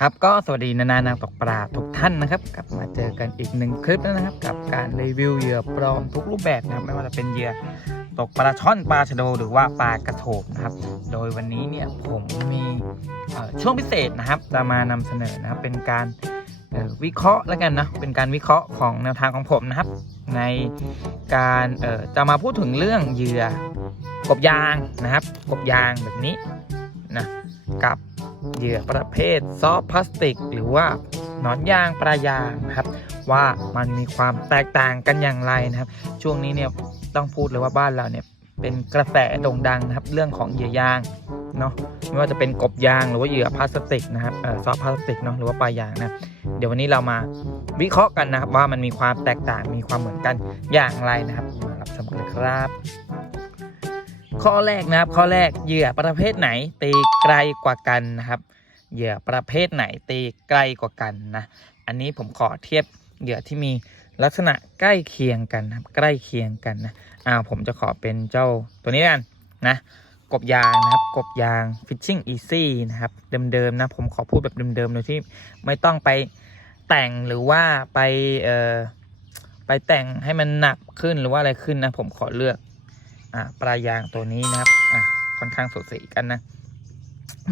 ครับก็สวัสดีนานานักตกปลาทุกท่านนะครับกลับมาเจอกันอีกหนึ่งคลิปแล้วนะครับ กับการรีวิวเหยื่อปลอมทุกรูปแบบนะครับ ไม่ว่าจะเป็นเหยื่อตกปลาช่อนปลาชะโดหรือว่าปลากระโถบนะครับ โดยวันนี้เนี่ยผมมีช่วงพิเศษนะครับ จะมานำเสนอนะครับเป็นการวิเคราะห์แล้วกันนะเป็นการวิเคราะห์ของแนวทางของผมนะครับ ในการจะมาพูดถึงเรื่องเหยื่อกบยางนะครับ กบยางแบบนี้นะกับ เหยื่อประเภทซอฟพลาสติก หรือว่าหนอนยางปลายางครับ ว่ามันมีความแตกต่างกันอย่างไรนะครับ ช่วงนี้เนี่ยต้องพูดเลยว่าบ้านเราเนี่ยเป็นกระแสโด่งดังนะครับ เรื่องของเหยื่อยางเนาะไม่ว่าจะเป็นกบยางหรือว่าเหยื่อพลาสติกนะครับเอ่อซอฟพลาสติกเนาะหรือว่าปลายางนะเดี๋ยววันนี้เรามาวิเคราะห์กันนะครับ ว่ามันมีความแตกต่างมีความเหมือนกันอย่างไรนะครับมารับชมกันครับ ข้อแรกนะครับ ข้อแรกเหยื่อประเภทไหน ตีไกลกว่ากันนะครับ เหยื่อประเภทไหนตีไกลกว่ากันนะ อันนี้ผมขอเทียบเหยื่อที่มีลักษณะใกล้เคียงกันนะครับ ใกล้เคียงกันนะอ่าวผมจะขอเป็นเจ้าตัวนี้กันนะกบยางนะครับ กบยาง Fishing Easy นะครับ เดิมๆนะ ผมขอพูดแบบเดิมๆโดยที่ไม่ต้องไปแต่งหรือว่าไปเอ่อไปแต่งให้มันหนักขึ้นหรือว่าอะไรขึ้นนะ ผมขอเลือก อ่าปลายางตัวนี้นะครับอ่าค่อนข้างสดสีกันนะ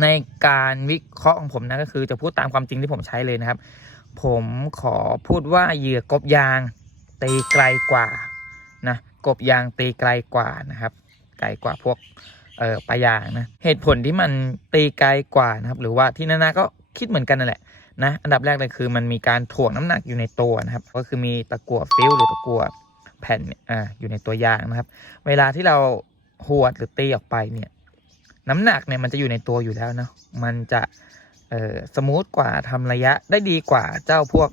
ในการวิเคราะห์ของผมนะก็คือจะพูดตามความจริงที่ผมใช้เลยนะครับ ผมขอพูดว่าเหยื่อกบยางตีไกลกว่านะกบยางตีไกลกว่านะครับ ไกลกว่าพวกเออปลายางนะเหตุผลที่มันตีไกลกว่านะครับ หรือว่าที่นานาก็คิดเหมือนกันนั่นแหละนะอันดับแรกเลยคือมันมีการถ่วงน้ำหนักอยู่ในตัวนะครับ ก็คือมีตะกั่วฟิลหรือตะกั่ว แผ่นเนี่ยอ่าอยู่ในตัวยางนะครับ เวลาที่เราหวดหรือตีออกไปเนี่ย น้ำหนักเนี่ยมันจะอยู่ในตัวอยู่แล้วเนาะมันจะเอ่อสมูทกว่าทำระยะได้ดีกว่าเจ้าพวก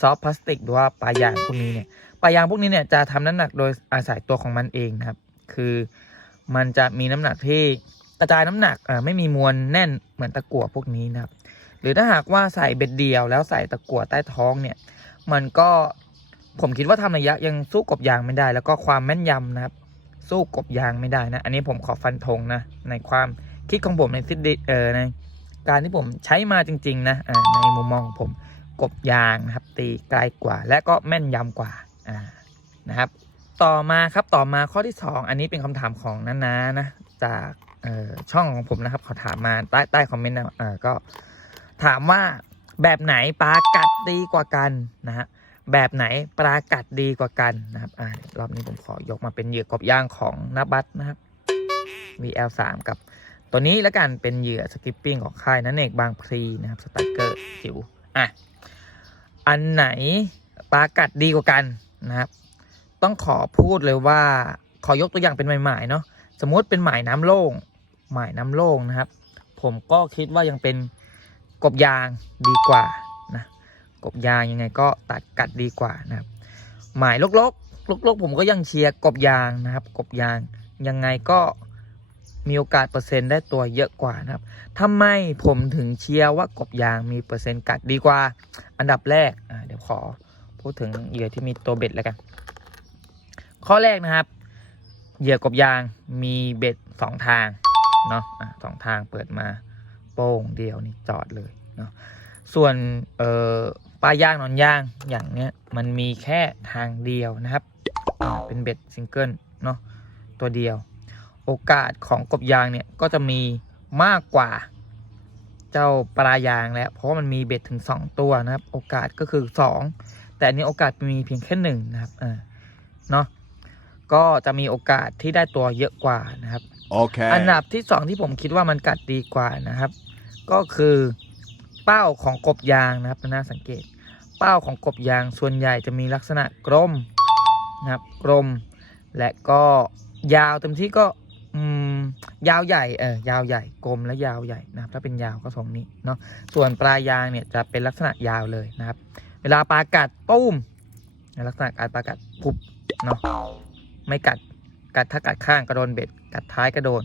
ซอฟต์พลาสติกหรือว่าปลายยางพวกนี้เนี่ยปลายยางพวกนี้เนี่ยจะทำน้ำหนักโดยอาศัยตัวของมันเองครับ คือมันจะมีน้ำหนักที่กระจายน้ำหนักอ่าไม่มีมวลแน่นเหมือนตะกั่วพวกนี้นะครับ หรือถ้าหากว่าใส่เบ็ดเดียวแล้วใส่ตะกั่วใต้ท้องเนี่ย มันก็ ผมคิดว่าทำระยะยังสู้กบยางไม่ได้ แล้วก็ความแม่นยำนะครับ สู้กบยางไม่ได้นะ อันนี้ผมขอฟันธงนะ ในความคิดของผมในทิศดิเออในการที่ผมใช้มาจริง ๆ นะในมุมมองของผมกบยางนะครับ ตีไกลกว่า และก็แม่นยำกว่าอ่านะครับ ต่อมาครับต่อมาข้อที่ 2 อันนี้เป็นคำถามของนานานะ จากช่องของผมนะครับเขาถามมาใต้ใต้คอมเมนต์นะก็ถามว่าแบบไหนปลากัดดีกว่ากันนะฮะ แบบไหนปลากัดดีกว่ากันนะครับอ่ารอบนี้ผมขอยกมาเป็นเหยื่อกบย่างของนาบัตนะครับ VL3 กับตัวนี้แล้วกันเป็นเหยื่อสกิปปิ้งของค่ายนั่นเอกบางพลีนะครับสตาร์เกอร์จิ๋วอะอันไหนปลากัดดีกว่ากันนะครับ ต้องขอพูดเลยว่าขอยกตัวอย่างเป็นหมายๆเนาะสมมติเป็นหมายน้ำโล่งหมายน้ำโล่งนะครับ ผมก็คิดว่ายังเป็นกบยางดีกว่า กบยางยังไงก็ตัดกัดดีกว่านะครับ หมายลกลกลกลกๆผมก็ยังเชียร์กบยางนะครับ กบยางยังไงก็มีโอกาสเปอร์เซ็นต์ได้ตัวเยอะกว่านะครับทำไมผมถึงเชียร์ว่ากบยางมีเปอร์เซ็นต์กัดดีกว่า อันดับแรกเดี๋ยวขอพูดถึงเหยื่อที่มีตัวเบ็ดแล้วกัน ข้อแรกนะครับ เหยื่อกบยางมีเบ็ดสองทางเนาะะสองทางเปิดมาโป้งเดียวนี่จอดเลยเนาะส่วนเอ่อ ปลาย่างนอนย่างอย่างเนี้ยมันมีแค่ทางเดียวนะครับอ่าเป็นเบ็ดซิงเกิลเนาะตัวเดียว โอกาสของกบยางเนี่ยก็จะมีมากกว่าเจ้าปลายางแล้วเพราะว่ามันมีเบ็ดถึง 2 ตัวนะครับ โอกาสก็คือ 2 แต่อันนี้โอกาสมีเพียงแค่หนึ่งนะครับเออเนาะก็จะมีโอกาสที่ได้ตัวเยอะกว่านะครับ Okay. อันดับที่สองที่ผมคิดว่ามันกัดดีกว่านะครับ ก็คือ เป้าของกบยางนะครับน่าสังเกต เป้าของกบยางส่วนใหญ่จะมีลักษณะกลมนะครับกลม และก็ยาวเต็มที่ก็อืมยาวใหญ่เออยาวใหญ่กลมและยาวใหญ่นะครับ ถ้าเป็นยาวก็ทรงนี้เนาะส่วนปลายยางเนี่ยจะเป็นลักษณะยาวเลยนะครับ เวลาปลากัดตุ้มลักษณะการปลากัดพุบเนาะไม่กัดกัดถ้ากัดข้างก็โดนเบ็ด กัดท้ายก็โดน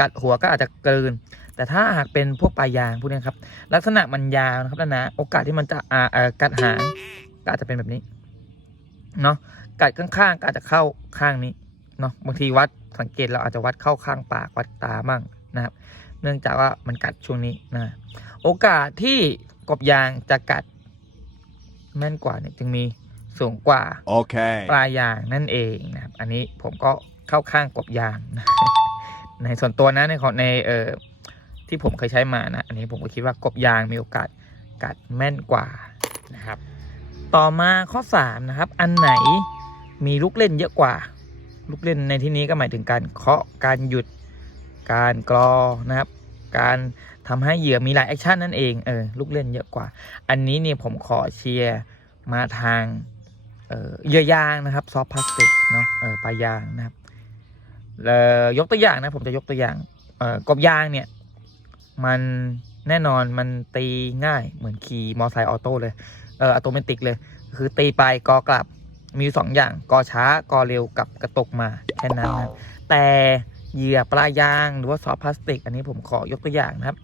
กัดหัวก็อาจจะกลืน แต่ถ้าหากเป็นพวกปลายางพวกนี้ครับ ลักษณะมันยาวนะครับนะนะโอกาสที่มันจะอ่าเอ่อกัดหางก็อาจจะเป็นแบบนี้เนาะกัดข้างๆก็อาจจะเข้าข้างนี้เนาะบางทีวัดสังเกตเราอาจจะวัดเข้าข้างปากวัดตาบ้างนะครับ เนื่องจากว่ามันกัดช่วงนี้นะโอกาสที่กบยางจะกัดแม่นกว่าเนี่ยจึงมีสูงกว่า Okay. ปลายยางนั่นเองนะครับ อันนี้ผมก็เข้าข้างกบยางนะในส่วนตัวนะในของในเอ่อ ที่ผมเคยใช้มานะ อันนี้ผมก็คิดว่ากบยางมีโอกาสกัดแม่นกว่านะครับ ต่อมาข้อ 3 นะครับ อันไหนมีลูกเล่นเยอะกว่า ลูกเล่นในที่นี้ก็หมายถึงการเคาะการหยุดการกรอนะครับ การทำให้เหยื่อมีหลายแอคชั่นนั่นเองเออลูกเล่นเยอะกว่า อันนี้เนี่ยผมขอเชียร์มาทางเอ่อเหยื่อยางนะครับซอฟพลาสติกเนาะเออปลายางนะครับเอ่อยกตัวอย่างนะผมจะยกตัวอย่างเอ่อกบยางเนี่ย มันแน่นอนมันตีง่ายเหมือนขี่มอเตอร์ไซค์ออโต้เลยเอออัตโนมัติเลย คือตีไปกอกลับมีสองอย่างกอช้ากอเร็วกับกระตกมาแค่นั้นนะแต่เหยื่อปลายางหรือว่าซอฟพลาสติก อันนี้ผมขอยกตัวอย่างนะครับ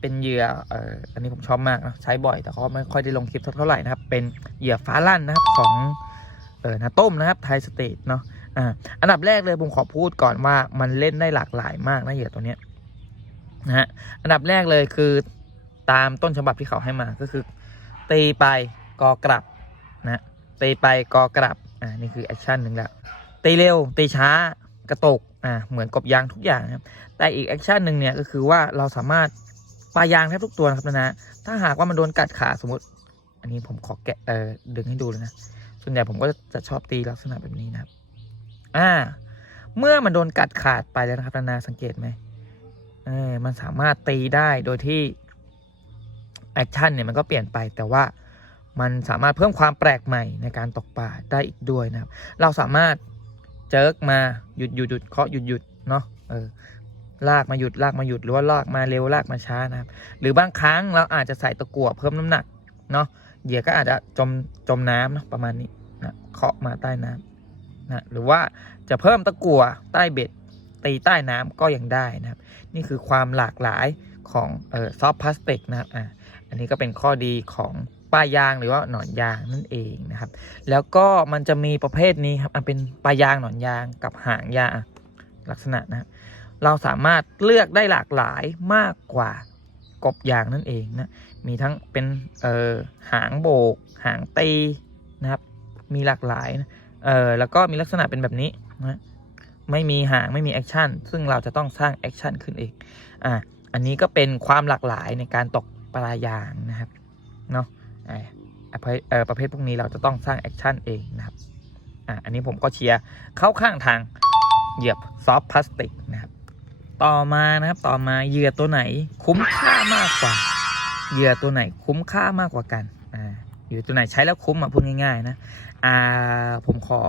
เป็นเหยื่อเอ่ออันนี้ผมชอบมากนะใช้บ่อยแต่ก็ไม่ค่อยได้ลงคลิปเท่าไหร่นะครับ เป็นเหยื่อฟ้าลั่นนะครับของเออนาต้มนะครับไทยสเตทเนาะอ่าอันดับแรกเลยผมขอพูดก่อนว่ามันเล่นได้หลากหลายมากนะเหยื่อตัวเนี้ย นะฮะอันดับแรกเลยคือตามต้นฉบับที่เขาให้มาก็คือตีไปกอกลับนะตีไปกอกลับอ่านี่คือแอคชั่นหนึ่งแล้วตีเร็วตีช้ากระตกอ่าเหมือนกบยางทุกอย่างนะครับแต่อีกแอคชั่นหนึ่งเนี่ยก็คือว่าเราสามารถปลายางแทบทุกตัวนะครับนะนะถ้าหากว่ามันโดนกัดขาสมมติ อันนี้ผมขอแกะเออดึงให้ดูเลยนะส่วนใหญ่ผมก็จะชอบตีลักษณะแบบนี้นะครับ อ่า เมื่อมันโดนกัดขาดไปแล้วนะครับนานาสังเกตไหม เออมันสามารถตีได้โดยที่แอคชั่นเนี่ยมันก็เปลี่ยนไปแต่ว่ามันสามารถเพิ่มความแปลกใหม่ในการตกปลาได้อีกด้วยนะครับ เราสามารถเจิกมาหยุดหยุดหยุดเคาะหยุดหยุดเนาะเออลากมาหยุดลากมาหยุดหรือว่าลากมาเร็วลากมาช้านะครับ หรือบางครั้งเราอาจจะใส่ตะกั่วเพิ่มน้ำหนักเนาะเหยื่อก็อาจจะจมจมน้ำเนาะประมาณนี้นะเคาะมาใต้น้ำนะหรือว่าจะเพิ่มตะกั่วใต้เบ็ด ตีใต้น้ำก็ยังได้นะครับ นี่คือความหลากหลายของเอ่อซอฟพลาสติกนะครับอ่าอันนี้ก็เป็นข้อดีของปลายางหรือว่าหนอนยางนั่นเองนะครับ แล้วก็มันจะมีประเภทนี้ครับอันเป็นปลายางหนอนยางกับหางยางลักษณะนะครับเราสามารถเลือกได้หลากหลายมากกว่ากบยางนั่นเองนะ มีทั้งเป็นเอ่อหางโบก หางตีนะครับ มีหลากหลายนะเอ่อแล้วก็มีลักษณะเป็นแบบนี้นะ ไม่มีหางไม่มีแอคชั่นซึ่งเราจะต้องสร้างแอคชั่นขึ้นเองอะอันนี้ก็เป็นความหลากหลายในการตกปลายางนะครับเนาะอ่าประเภทเอ่อประเภทพวกนี้เราจะต้องสร้างแอคชั่นเองนะครับอะอันนี้ผมก็เชียร์เข้าข้างทางเหยียบซอฟพลาสติกนะครับต่อมานะครับต่อมาเหยื่อตัวไหนคุ้มค่ามากกว่าเหยื่อตัวไหนคุ้มค่ามากกว่ากันอ่าเหยื่อตัวไหนใช้แล้วคุ้มอะพูดง่ายๆนะอ่าผมขอ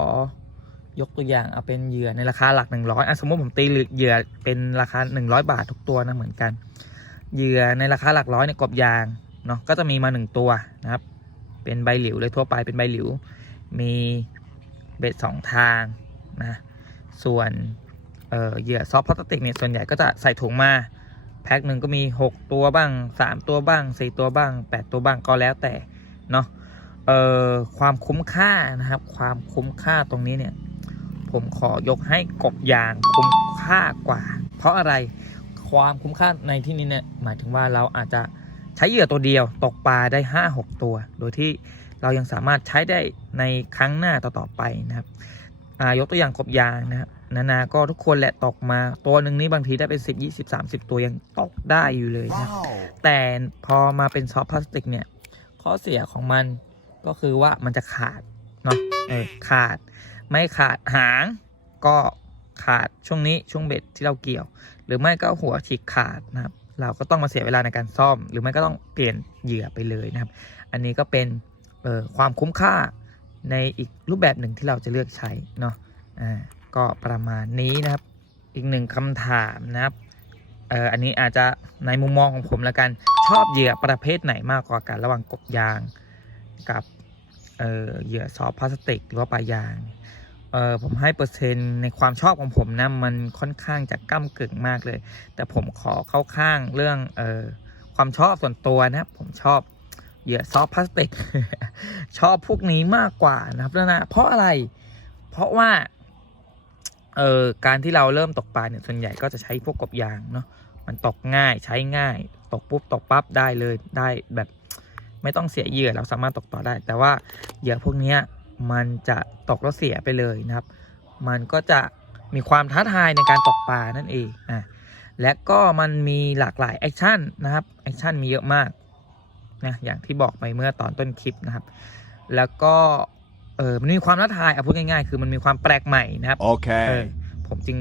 ยกตัวอย่างเอาเป็นเหยื่อในราคาหลักหนึ่งร้อยอะสมมติผมตีเหยื่อเป็นราคาหนึ่งร้อยบาททุกตัวนะเหมือนกัน เหยื่อในราคาหลักร้อยเนี่ยกบยางเนาะก็จะมีมาหนึ่งตัวนะครับ เป็นใบหลิวเลยทั่วไปเป็นใบหลิว มีเบ็ดสองทางนะส่วนเอ่อเหยื่อซอฟต์พลาสติกเนี่ยส่วนใหญ่ก็จะใส่ถุงมาแพ็คหนึ่งก็มี 6 ตัวบ้าง 3 ตัวบ้าง 4 ตัวบ้าง 8 ตัวบ้างก็แล้วแต่เนาะเอ่อความคุ้มค่านะครับ ความคุ้มค่าตรงนี้เนี่ย ผมขอยกให้กบยางคุ้มค่ากว่า เพราะอะไรความคุ้มค่าในที่นี้เนี่ยหมายถึงว่าเราอาจจะใช้เหยื่อตัวเดียวตกปลาได้ 5-6 ตัว โดยที่เรายังสามารถใช้ได้ในครั้งหน้าต่อๆไปนะครับอายกตัวอย่างกบยางนะครับนานาก็ทุกคนแหละตกมา ตัวหนึ่งนี่บางทีได้เป็นสิบยี่สิบสามสิบตัวยังตกได้อยู่เลยนะ Wow. แต่พอมาเป็นซอฟต์พลาสติกเนี่ย ข้อเสียของมันก็คือว่ามันจะขาดเนาะเออขาด ไม่ขาดหางก็ขาดช่วงนี้ช่วงเบ็ดที่เราเกี่ยว หรือไม่ก็หัวฉีกขาดนะครับ เราก็ต้องมาเสียเวลาในการซ่อม หรือไม่ก็ต้องเปลี่ยนเหยื่อไปเลยนะครับ อันนี้ก็เป็นเอ่อความคุ้มค่าในอีกรูปแบบหนึ่งที่เราจะเลือกใช้เนาะอ่าก็ประมาณนี้นะครับ อีกหนึ่งคำถามนะครับเอ่ออันนี้อาจจะในมุมมองของผมแล้วกันชอบเหยื่อประเภทไหนมากกว่ากันระหว่างกบยางกับเอ่อเหยื่อซอฟพลาสติกหรือว่าปลายาง เออผมให้เปอร์เซ็นต์ในความชอบของผมนะมันค่อนข้างจะก้ากึ่งมากเลย แต่ผมขอเข้าข้างเรื่องเออความชอบส่วนตัวนะผมชอบเหยื่อซอฟพลาสติก ชอบพวกนี้มากกว่านะครับนะ เพราะอะไร เพราะว่าเอ่อการที่เราเริ่มตกปลาเนี่ยส่วนใหญ่ก็จะใช้พวกกบยางเนาะมันตกง่ายใช้ง่าย ตกปุ๊บตกปั๊บได้เลยได้แบบ ไม่ต้องเสียเหยื่อเราสามารถตกต่อได้ แต่ว่าเหยื่อพวกเนี้ย มันจะตกแล้วเสียไปเลยนะครับ มันก็จะมีความท้าทายในการตกปลานั่นเองอะและก็มันมีหลากหลายแอคชั่นนะครับแอคชั่นมีเยอะมากนะอย่างที่บอกไปเมื่อตอนต้นคลิปนะครับ แล้วก็เออมันมีความท้าทายอะพูดง่ายๆ คือมันมีความแปลกใหม่นะครับเออ Okay. ผมจึง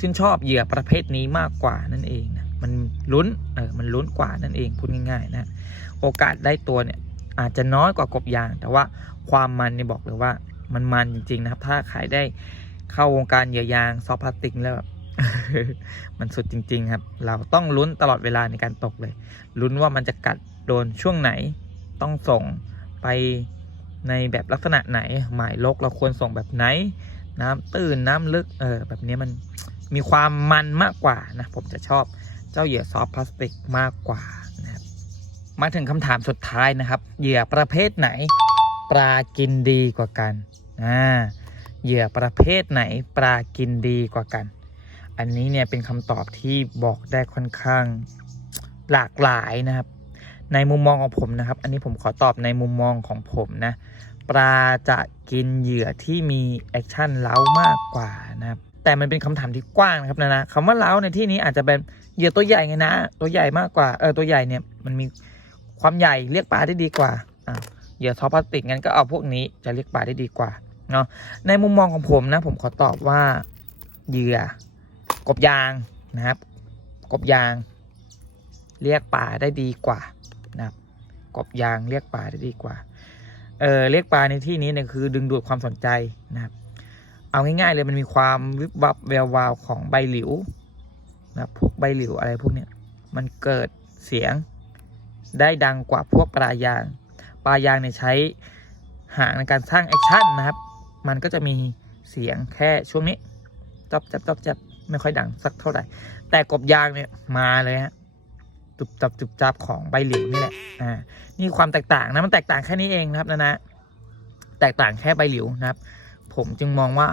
ชื่นชอบเหยื่อประเภทนี้มากกว่านั่นเองนะมันลุ้นเออมันลุ้นกว่านั่นเองพูดง่ายๆนะโอกาสได้ตัวเนี่ย อาจจะน้อยกว่ากบยาง แต่ว่าความมันเนี่ยบอกเลยว่า มันมันจริง ๆ นะครับ ถ้าขายได้เข้าวงการเหยื่อยางซอฟพลาสติกแล้วมันสุดจริง ๆ ครับ เราต้องลุ้นตลอดเวลาในการตกเลย ลุ้นว่ามันจะกัดโดนช่วงไหน ต้องส่งไปในแบบลักษณะไหน หมายลกเราควรส่งแบบไหน น้ำตื้นน้ำลึก เออ แบบนี้มันมีความมันมากกว่านะ ผมจะชอบเจ้าเหยื่อซอฟพลาสติกมากกว่านะครับ มาถึงคำถามสุดท้ายนะครับ เหยื่อประเภทไหน ปลากินดีกว่ากันอ่าเหยื่อประเภทไหนปลากินดีกว่ากัน อันนี้เนี่ยเป็นคำตอบที่บอกได้ค่อนข้างหลากหลายนะครับ ในมุมมองของผมนะครับ อันนี้ผมขอตอบในมุมมองของผมนะปลาจะกินเหยื่อที่มีแอคชั่นเล้ามากกว่านะครับ แต่มันเป็นคำถามที่กว้างนะครับนะนะคำว่าเล้าในที่นี้อาจจะเป็นเหยื่อตัวใหญ่ไงนะ ตัวใหญ่มากกว่าเออตัวใหญ่เนี่ยมันมี ความใหญ่เรียกปลาได้ดีกว่าอะเหยื่อซอฟต์พลาสติกงั้นก็เอาพวกนี้จะเรียกปลาได้ดีกว่าเนาะในมุมมองของผมนะผมขอตอบว่าเหยื่อกบยางนะครับ กบยาง เรียกปลาได้ดีกว่านะครับกบยางเรียกปลาได้ดีกว่าเออเรียกปลาในที่นี้เนี่ยคือดึงดูดความสนใจนะครับ เอาง่ายๆเลยมันมีความวิบวับแวววาวของใบหลิวนะพวกใบหลิวอะไรพวกเนี้ยมันเกิดเสียง ได้ดังกว่าพวกปลายาง ปลายางเนี่ยใช้หางในการสร้างแอคชั่นนะครับ มันก็จะมีเสียงแค่ช่วงนี้จับจับจับจับไม่ค่อยดังสักเท่าไหร่ แต่กบยางเนี่ยมาเลยฮะตุบจับตุบจับของใบเหลิวนี่แหละ อ่า นี่ความแตกต่างนะ มันแตกต่างแค่นี้เองนะครับนะนะ แตกต่างแค่ใบเหลิวนะครับ ผมจึงมองว่า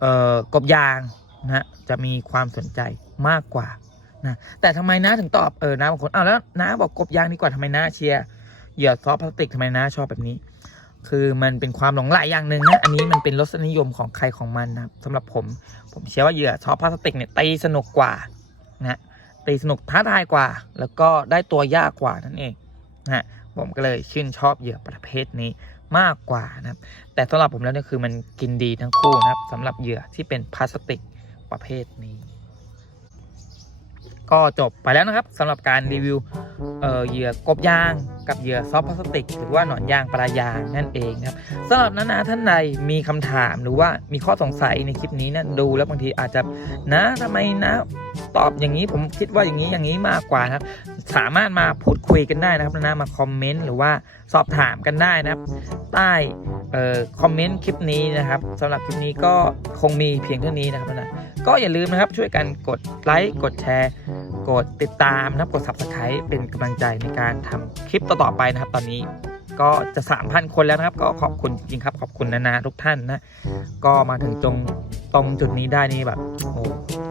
เอ่อ กบยางนะจะมีความสนใจมากกว่า นะแต่ทำไมนะถึงตอบเออนะบางคนอ้าวแล้วนะบอกกบยางดีกว่าทำไมนะเชียร์เหยื่อซอพลาสติกทำไมนะชอบแบบนี้ คือมันเป็นความหลงไหลอย่างหนึ่งนะอันนี้มันเป็นรสนิยมของใครของมันนะครับสำหรับผม ผมเชื่อว่าเหยื่อซอพลาสติกเนี่ยตีสนุกกว่านะตีสนุกท้าทายกว่า แล้วก็ได้ตัวยากกว่านั่นเองนะผมก็เลยชื่นชอบเหยื่อประเภทนี้มากกว่านะครับ แต่สำหรับผมแล้วเนี่ยคือมันกินดีทั้งคู่นะครับสำหรับเหยื่อที่เป็นพลาสติกประเภทนี้ ก็จบไปแล้วนะครับสำหรับการรีวิวเอ่อเหยื่อกบยางกับเหยื่อซอฟต์พลาสติก หรือว่าหนอนยางปลายางนั่นเองนะครับสำหรับนานาท่านใดมีคำถามหรือว่ามีข้อสงสัยในคลิปนี้นะดูแล้วบางทีอาจจะนะทำไมนะตอบอย่างนี้ผมคิดว่าอย่างนี้อย่างนี้มากกว่าครับ สามารถมาพูดคุยกันได้นะครับนะมาคอมเมนต์หรือว่าสอบถามกันได้นะครับ ใต้เอ่อคอมเมนต์คลิปนี้นะครับสำหรับคลิปนี้ก็คงมีเพียงเท่านี้นะครับนะก็อย่าลืมนะครับช่วยกันกดไลค์กดแชร์กดติดตามนะครับกด subscribe เป็นกำลังใจในการทำคลิปต่อๆไปนะครับ ตอนนี้ก็จะ 3,000 คนแล้วนะครับ ก็ขอบคุณจริงๆครับ ขอบคุณนานาทุกท่านนะ ก็มาถึงตรงตรงจุดนี้ได้นี่แบบโอ้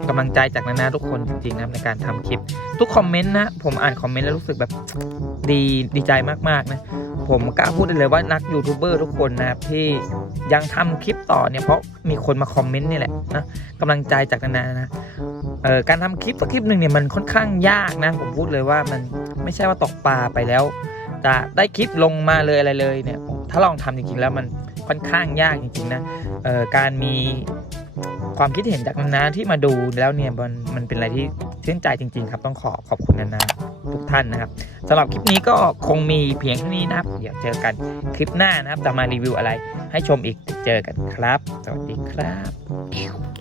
กำลังใจจากนานาทุกคนจริงๆนะครับในการทำคลิป ทุกคอมเมนต์นะ ผมอ่านคอมเมนต์แล้วรู้สึกแบบดีดีใจมากๆนะ ผมกล้าพูดได้เลยว่านักยูทูบเบอร์ทุกคนนะครับที่ยังทำคลิปต่อเนี่ยเพราะมีคนมาคอมเมนต์นี่แหละนะกำลังใจจากนานานะ เอ่อการทำคลิปสักคลิปหนึ่งเนี่ยมันค่อนข้างยากนะผมพูดเลยว่ามันไม่ใช่ว่าตกปลาไปแล้ว จะได้คลิปลงมาเลยอะไรเลยเนี่ยถ้าลองทำจริงๆแล้วมันค่อนข้างยากจริงๆนะเอ่อการมีความคิดเห็นจากนานาที่มาดูแล้วเนี่ยมันมันเป็นอะไรที่ชื่นใจจริง ๆ ครับ ต้องขอขอบคุณนานาทุกท่านนะครับสำหรับคลิปนี้ก็คงมีเพียงเท่านี้นะครับ เดี๋ยวเจอกันคลิปหน้านะครับจะมารีวิวอะไร ให้ชมอีกเจอกันครับ สวัสดีครับ